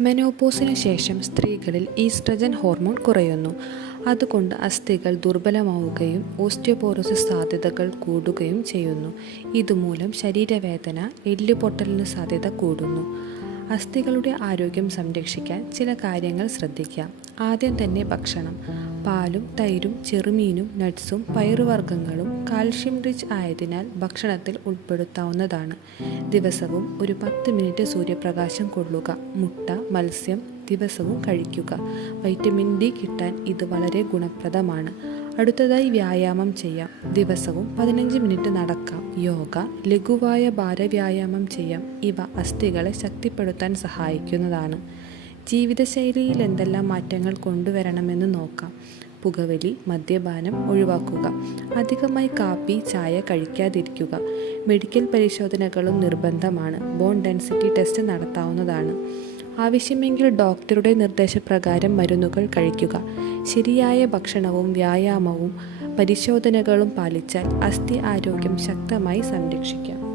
മെനോപോസിനു ശേഷം സ്ത്രീകളിൽ oestrogen hormone കുറയുന്നു. അതുകൊണ്ട് അസ്ഥികൾ ദുർബലമാവുകയും ഓസ്റ്റിയോപോറോസിസ് സാധ്യതകൾ കൂടുകയും ചെയ്യുന്നു. ഇതുമൂലം ശരീരവേദന, എല്ലുപൊട്ടലിന് സാധ്യത കൂടുന്നു. അസ്ഥികളുടെ ആരോഗ്യം സംരക്ഷിക്കാൻ ചില കാര്യങ്ങൾ ശ്രദ്ധിക്കാം. ആദ്യം തന്നെ ഭക്ഷണം. പാലും തൈരും ചെറുമീനും നട്ട്സും പയറുവർഗ്ഗങ്ങളും കാൽഷ്യം റിച്ച് ആയതിനാൽ ഭക്ഷണത്തിൽ ഉൾപ്പെടുത്താവുന്നതാണ്. ദിവസവും ഒരു 10 മിനിറ്റ് സൂര്യപ്രകാശം കൊള്ളുക. മുട്ട, മത്സ്യം ദിവസവും കഴിക്കുക. വൈറ്റമിൻ ഡി കിട്ടാൻ ഇത് വളരെ ഗുണപ്രദമാണ്. അടുത്തതായി വ്യായാമം ചെയ്യാം. ദിവസവും 15 മിനിറ്റ് നടക്കാം. യോഗ, ലഘുവായ ഭാരവ്യായാമം ചെയ്യാം. ഇവ അസ്ഥികളെ ശക്തിപ്പെടുത്താൻ സഹായിക്കുന്നതാണ്. ജീവിതശൈലിയിൽ എന്തെല്ലാം മാറ്റങ്ങൾ കൊണ്ടുവരണമെന്ന് നോക്കാം. പുകവലി, മദ്യപാനം ഒഴിവാക്കുക. അധികമായി കാപ്പി, ചായ കഴിക്കാതിരിക്കുക. മെഡിക്കൽ പരിശോധനകളും നിർബന്ധമാണ്. ബോൺ ഡെൻസിറ്റി ടെസ്റ്റ് നടത്താവുന്നതാണ്. ആവശ്യമെങ്കിൽ ഡോക്ടറുടെ നിർദ്ദേശപ്രകാരം മരുന്നുകൾ കഴിക്കുക. ശരിയായ ഭക്ഷണവും വ്യായാമവും പരിശോധനകളും പാലിച്ചാൽ അസ്ഥി ആരോഗ്യം ശക്തമായി സംരക്ഷിക്കാം.